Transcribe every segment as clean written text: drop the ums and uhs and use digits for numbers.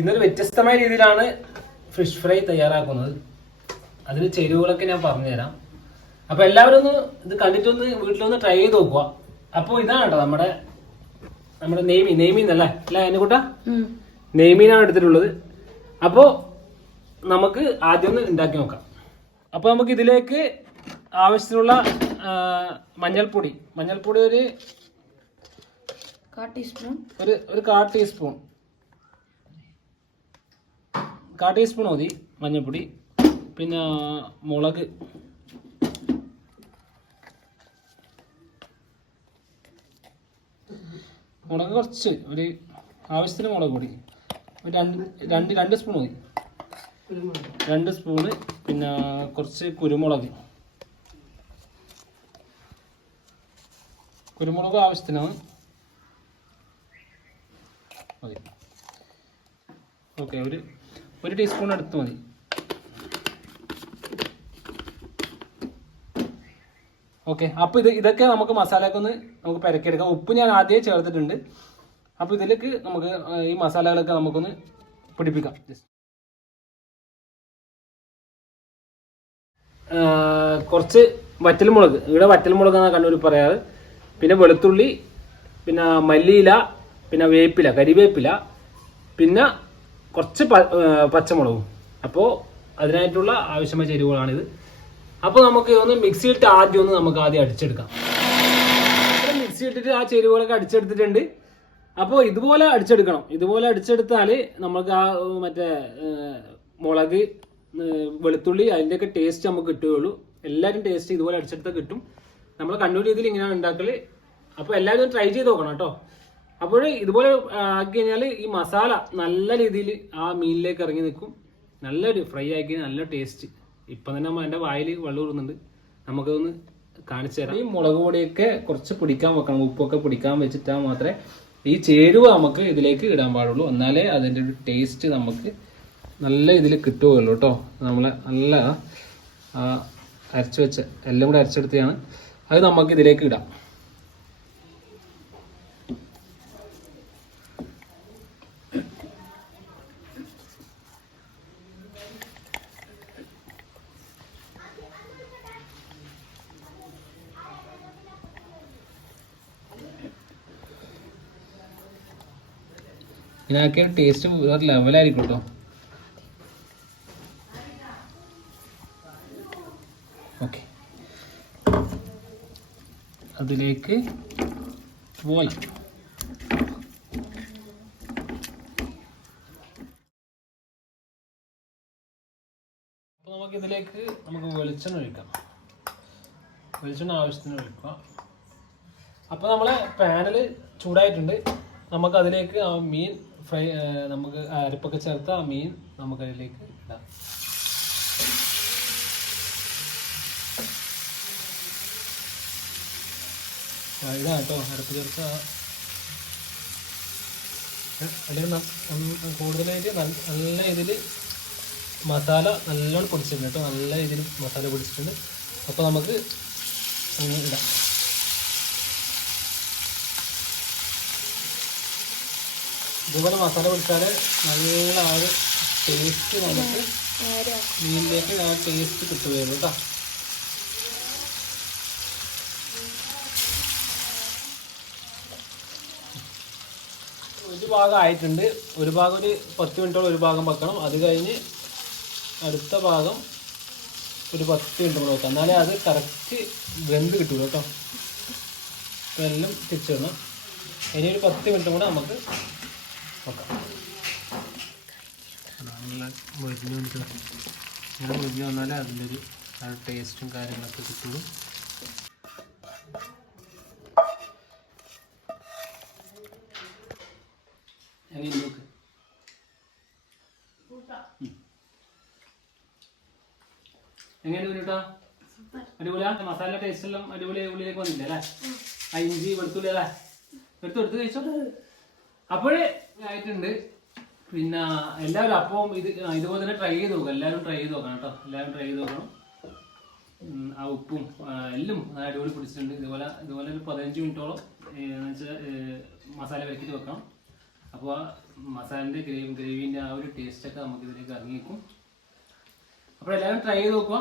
ഇന്നൊരു വ്യത്യസ്തമായ രീതിയിലാണ് ഫിഷ് ഫ്രൈ തയ്യാറാക്കുന്നത്. അതിന് ചേരുവകളൊക്കെ ഞാൻ പറഞ്ഞുതരാം. അപ്പോൾ എല്ലാവരും ഒന്ന് ഇത് കണ്ടിട്ടൊന്ന് വീട്ടിലൊന്ന് ട്രൈ ചെയ്ത് നോക്കുക. അപ്പോൾ ഇതാണ് കേട്ടോ നമ്മുടെ നെയ്മീൻ അല്ലേ അതിനെക്കൂട്ടാ നെയ്മീനാണ് എടുത്തിട്ടുള്ളത്. അപ്പോൾ നമുക്ക് ആദ്യം ഒന്ന് ഉണ്ടാക്കി നോക്കാം. അപ്പോൾ നമുക്ക് ഇതിലേക്ക് ആവശ്യത്തിനുള്ള മഞ്ഞൾപ്പൊടി ഒരു 1/4 ടീസ്പൂൺ മതി മഞ്ഞൾപ്പൊടി. പിന്നെ മുളക് കുറച്ച് ഒരു ആവശ്യത്തിന് മുളക് പൊടി ഒരു 2 സ്പൂൺ മതി. 2 സ്പൂണ്. പിന്നെ കുറച്ച് കുരുമുളക് ആവശ്യത്തിനാണ് മതി. ഓക്കെ, ഒരു ടീസ്പൂൺ എടുത്ത് മതി. ഓക്കെ, അപ്പോൾ ഇതൊക്കെ നമുക്ക് മസാലയൊക്കെ നമുക്ക് പെരക്കിയെടുക്കാം. ഉപ്പ് ഞാൻ ആദ്യമേ ചേർത്തിട്ടുണ്ട്. അപ്പോൾ ഇതിലേക്ക് നമുക്ക് ഈ മസാലകളൊക്കെ നമുക്കൊന്ന് പിടിപ്പിക്കാം. കുറച്ച് വറ്റൽമുളക്, ഇവിടെ വറ്റൽമുളക് എന്നാണ് കണ്ണൂർ പറയാറ്. പിന്നെ വെളുത്തുള്ളി, പിന്നെ മല്ലിയില, പിന്നെ വേപ്പില, കരിവേപ്പില, പിന്നെ കുറച്ച് പച്ചമുളകും. അപ്പോൾ അതിനായിട്ടുള്ള ആവശ്യമായ ചേരുവകളാണിത്. അപ്പോൾ നമുക്ക് ഒന്ന് മിക്സിയിട്ട് നമുക്ക് ആദ്യം അടിച്ചെടുക്കാം. മിക്സി ഇട്ടിട്ട് ആ ചേരുവകളൊക്കെ അടിച്ചെടുത്തിട്ടുണ്ട്. അപ്പോൾ ഇതുപോലെ അടിച്ചെടുക്കണം. ഇതുപോലെ അടിച്ചെടുത്താൽ നമുക്ക് ആ മറ്റേ മുളക്, വെളുത്തുള്ളി അതിൻ്റെയൊക്കെ ടേസ്റ്റ് നമുക്ക് കിട്ടുകയുള്ളൂ. എല്ലാവരും ടേസ്റ്റ് ഇതുപോലെ അടിച്ചെടുത്താൽ കിട്ടും. നമ്മൾ കണ്ണൂർ രീതിയിൽ ഇങ്ങനെയാണ് ഉണ്ടാക്കല്. അപ്പോൾ എല്ലാവരും ട്രൈ ചെയ്ത് നോക്കണം കേട്ടോ. അപ്പോൾ ഇതുപോലെ ആക്കി കഴിഞ്ഞാൽ ഈ മസാല നല്ല രീതിയിൽ ആ മീനിലേക്ക് ഇറങ്ങി നിൽക്കും. നല്ലൊരു ഫ്രൈ ആക്കി നല്ല ടേസ്റ്റ്. ഇപ്പം തന്നെ എൻ്റെ വായിൽ വെള്ളം ഊറുന്നുണ്ട്. നമുക്കൊന്ന് കാണിച്ചു തരാം. ഈ മുളക് പൊടിയൊക്കെ കുറച്ച് പിടിക്കാൻ വെക്കണം. ഉപ്പൊക്കെ പിടിക്കാൻ വെച്ചിട്ടാൽ മാത്രമേ ഈ ചേരുവ നമുക്ക് ഇതിലേക്ക് ഇടാൻ പാടുള്ളൂ. എന്നാലേ അതിൻ്റെ ഒരു ടേസ്റ്റ് നമുക്ക് നല്ല ഇതിൽ കിട്ടുകയുള്ളൂ കേട്ടോ. നമ്മളെ നല്ല അരച്ച് വെച്ച എല്ലാം കൂടെ അരച്ചെടുത്തതാണ്. അത് നമുക്ക് ഇതിലേക്ക് ഇടാം. ഇതിനൊക്കെ ടേസ്റ്റ് വേറെ ലെവലായിരിക്കും കേട്ടോ. ഓക്കെ, അതിലേക്ക് പോലെ അപ്പോൾ നമുക്കിതിലേക്ക് വെളിച്ചെണ്ണ ഒഴിക്കാം. വെളിച്ചെണ്ണ ആവശ്യത്തിന് ഒഴിക്കുക. അപ്പോൾ നമ്മളെ പാനിൽ ചൂടായിട്ടുണ്ട്. നമുക്കതിലേക്ക് ആ മീൻ ഫ്രൈ നമുക്ക് അരപ്പൊക്കെ ചേർത്ത ആ മീൻ നമുക്കതിലേക്ക് ഇടാം. ഇതാണ് കേട്ടോ അരപ്പ് ചേർത്ത. അല്ലെങ്കിൽ കൂടുതലായിട്ട് നല്ല ഇതിൽ മസാല നല്ലോണം പൊടിച്ചിട്ടുണ്ട് കേട്ടോ. നല്ല ഇതിൽ മസാല പൊടിച്ചിട്ടുണ്ട്. അപ്പോൾ നമുക്ക് ഇടാം. ഇതുപോലെ മസാല പൊടിച്ചാൽ നല്ല ആ ഒരു ടേസ്റ്റ് നമുക്ക് മീനിലേക്ക് ആ ടേസ്റ്റ് കിട്ടുകയുള്ളൂ കേട്ടോ. ഒരു ഭാഗം ആയിട്ടുണ്ട്. ഒരു ഭാഗം ഒരു 10 മിനിറ്റോളം ഒരു ഭാഗം വെക്കണം. അത് കഴിഞ്ഞ് അടുത്ത ഭാഗം ഒരു 10 മിനിറ്റ് കൂടെ വെക്കാം. എന്നാലേ അത് കറക്റ്റ് വെന്ത് കിട്ടുള്ളൂ കേട്ടോ. അപ്പോൾ എല്ലാം തിരിച്ചിടണം. ഇനി ഒരു 10 മിനിറ്റ് കൂടെ നമുക്ക് നോക്കാം. നല്ല മുരിഞ്ഞ് വന്നാലേ അതിൻ്റെ ഒരു ടേസ്റ്റും കാര്യങ്ങളൊക്കെ കിട്ടുള്ളൂ. എങ്ങനെ കേട്ടോ? അടിപൊളിയാ. മസാല ടേസ്റ്റ് എല്ലാം അടിപൊളി ഉള്ളിലേക്ക് വന്നില്ലേ അല്ലേ? ആ ഇഞ്ചി വെളുത്തുള്ളി അല്ലേ എടുത്ത് കഴിച്ചോ. അപ്പോഴേ ആയിട്ടുണ്ട്. പിന്നെ എല്ലാവരും അപ്പം ഇതുപോലെ തന്നെ ട്രൈ ചെയ്ത് നോക്കാം. എല്ലാവരും ട്രൈ ചെയ്ത് നോക്കണം കേട്ടോ. എല്ലാവരും ട്രൈ ചെയ്ത് നോക്കണം. ആ ഉപ്പും എല്ലാം അടിപൊളി പിടിച്ചിട്ടുണ്ട്. ഇതുപോലെ ഒരു 15 മിനിറ്റോളം എന്ന് വെച്ചാൽ മസാല വരക്കിട്ട് വെക്കണം. അപ്പോൾ ആ മസാലൻ്റെ ഗ്രേവിൻ്റെ ആ ഒക്കെ നമുക്ക് ഇതിലേക്ക് ഇറങ്ങിയിരിക്കും. അപ്പോൾ എല്ലാവരും ട്രൈ ചെയ്ത് നോക്കുക.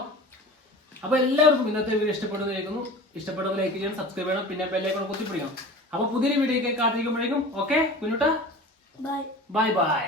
അപ്പോൾ എല്ലാവർക്കും ഇന്നത്തെ വീഡിയോ ഇഷ്ടപ്പെടുന്നതായിരിക്കുന്നു. ഇഷ്ടപ്പെടുന്ന ലൈക്ക് ചെയ്യണം, സബ്സ്ക്രൈബ് ചെയ്യണം, പിന്നെ ബെല്ലൈക്കൺ കുത്തിപ്പിടിക്കണം. അപ്പോൾ പുതിയൊരു വീഡിയോ കാത്തിരിക്കുമ്പോഴേക്കും ഓക്കെ കുഞ്ഞുട്ടാ, ബൈ ബൈ.